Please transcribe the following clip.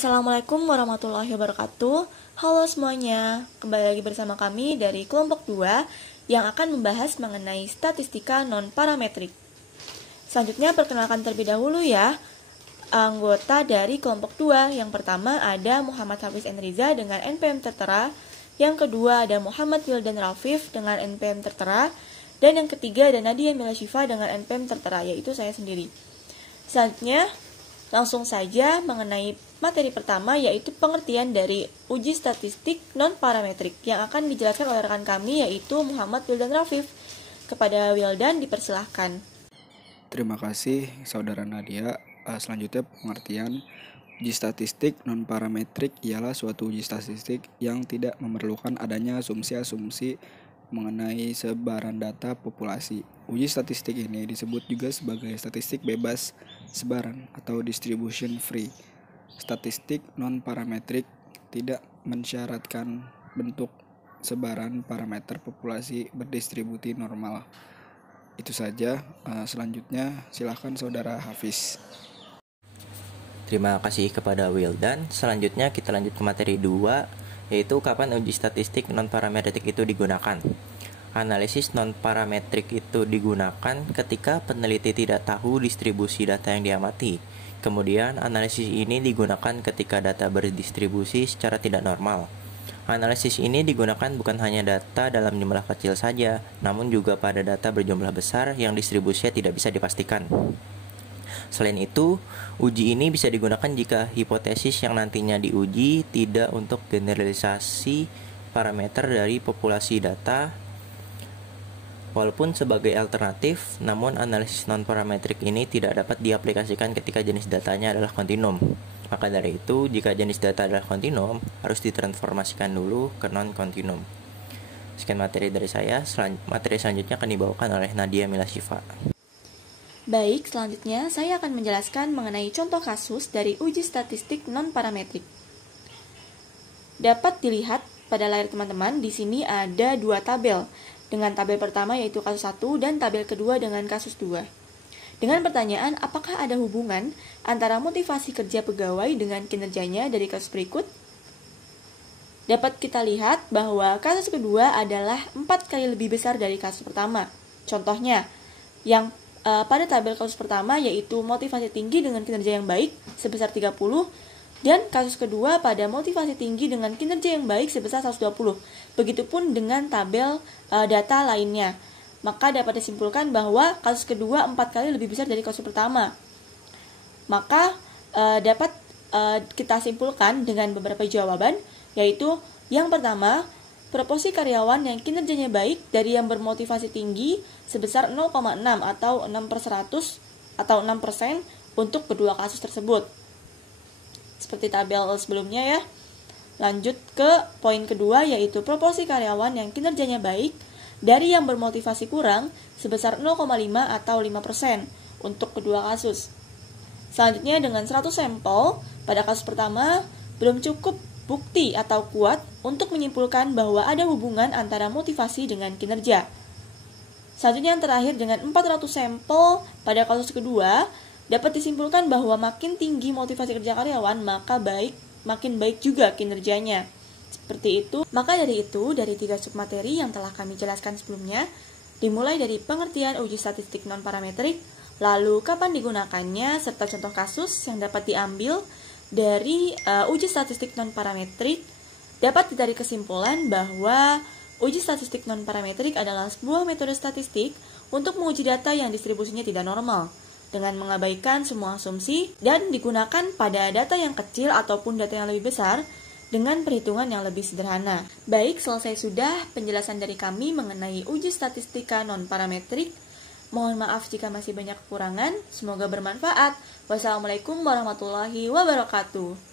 Assalamualaikum warahmatullahi wabarakatuh. Halo semuanya, kembali lagi bersama kami dari kelompok 2 yang akan membahas mengenai statistika non-parametrik. Selanjutnya perkenalkan terlebih dahulu ya, anggota dari kelompok 2. Yang pertama ada Muhammad Hafiz Enriza dengan NPM tertera, yang kedua ada Muhammad Wildan Rafif dengan NPM tertera, dan yang ketiga ada Nadia Mila Syifa dengan NPM tertera, yaitu saya sendiri. Selanjutnya, langsung saja mengenai materi pertama, yaitu pengertian dari uji statistik non-parametrik yang akan dijelaskan oleh rekan kami, yaitu Muhammad Wildan Rafif. Kepada Wildan dipersilahkan. Terima kasih Saudara Nadia. Selanjutnya pengertian uji statistik non-parametrik ialah suatu uji statistik yang tidak memerlukan adanya asumsi-asumsi mengenai sebaran data populasi. Uji statistik ini disebut juga sebagai statistik bebas sebaran atau distribution free. Statistik non-parametrik tidak mensyaratkan bentuk sebaran parameter populasi berdistribusi normal. Itu saja. Selanjutnya silakan Saudara Hafiz. Terima kasih kepada Wildan. Selanjutnya kita lanjut ke materi 2, yaitu kapan uji statistik non-parametrik itu digunakan. Analisis non-parametrik itu digunakan ketika peneliti tidak tahu distribusi data yang diamati. Kemudian analisis ini digunakan ketika data berdistribusi secara tidak normal. Analisis ini digunakan bukan hanya data dalam jumlah kecil saja, namun juga pada data berjumlah besar yang distribusinya tidak bisa dipastikan. Selain itu, uji ini bisa digunakan jika hipotesis yang nantinya diuji tidak untuk generalisasi parameter dari populasi data. Walaupun sebagai alternatif, namun analisis non-parametrik ini tidak dapat diaplikasikan ketika jenis datanya adalah kontinum. Maka dari itu, jika jenis data adalah kontinum, harus ditransformasikan dulu ke non-kontinum. Sekian materi dari saya. Materi selanjutnya akan dibawakan oleh Nadia Mila Syifa. Baik, selanjutnya saya akan menjelaskan mengenai contoh kasus dari uji statistik non-parametrik. Dapat dilihat pada layar teman-teman, di sini ada dua tabel, dengan tabel pertama yaitu kasus 1 dan tabel kedua dengan kasus 2. Dengan pertanyaan, apakah ada hubungan antara motivasi kerja pegawai dengan kinerjanya dari kasus berikut? Dapat kita lihat bahwa kasus kedua adalah 4 kali lebih besar dari kasus pertama. Contohnya, yang pada tabel kasus pertama yaitu motivasi tinggi dengan kinerja yang baik sebesar 30, dan kasus kedua pada motivasi tinggi dengan kinerja yang baik sebesar 120. Begitupun dengan tabel data lainnya. Maka dapat disimpulkan bahwa kasus kedua 4 kali lebih besar dari kasus pertama. Maka dapat kita simpulkan dengan beberapa jawaban, yaitu yang pertama, proporsi karyawan yang kinerjanya baik dari yang bermotivasi tinggi sebesar 0,6 atau 6/100 atau 6% untuk kedua kasus tersebut. Seperti tabel sebelumnya ya. Lanjut ke poin kedua, yaitu proporsi karyawan yang kinerjanya baik dari yang bermotivasi kurang sebesar 0,5 atau 5% untuk kedua kasus. Selanjutnya dengan 100 sampel, pada kasus pertama belum cukup bukti atau kuat untuk menyimpulkan bahwa ada hubungan antara motivasi dengan kinerja. Selanjutnya yang terakhir dengan 400 sampel pada kasus kedua, dapat disimpulkan bahwa makin tinggi motivasi kerja karyawan, maka makin baik juga kinerjanya. Seperti itu. Maka dari itu, dari 3 submateri yang telah kami jelaskan sebelumnya, dimulai dari pengertian uji statistik non-parametrik, lalu kapan digunakannya, serta contoh kasus yang dapat diambil dari uji statistik non-parametrik, dapat ditarik kesimpulan bahwa uji statistik non-parametrik adalah sebuah metode statistik untuk menguji data yang distribusinya tidak normal, dengan mengabaikan semua asumsi dan digunakan pada data yang kecil ataupun data yang lebih besar dengan perhitungan yang lebih sederhana. Baik, selesai sudah penjelasan dari kami mengenai uji statistika non-parametrik. Mohon maaf jika masih banyak kekurangan, semoga bermanfaat. Wassalamualaikum warahmatullahi wabarakatuh.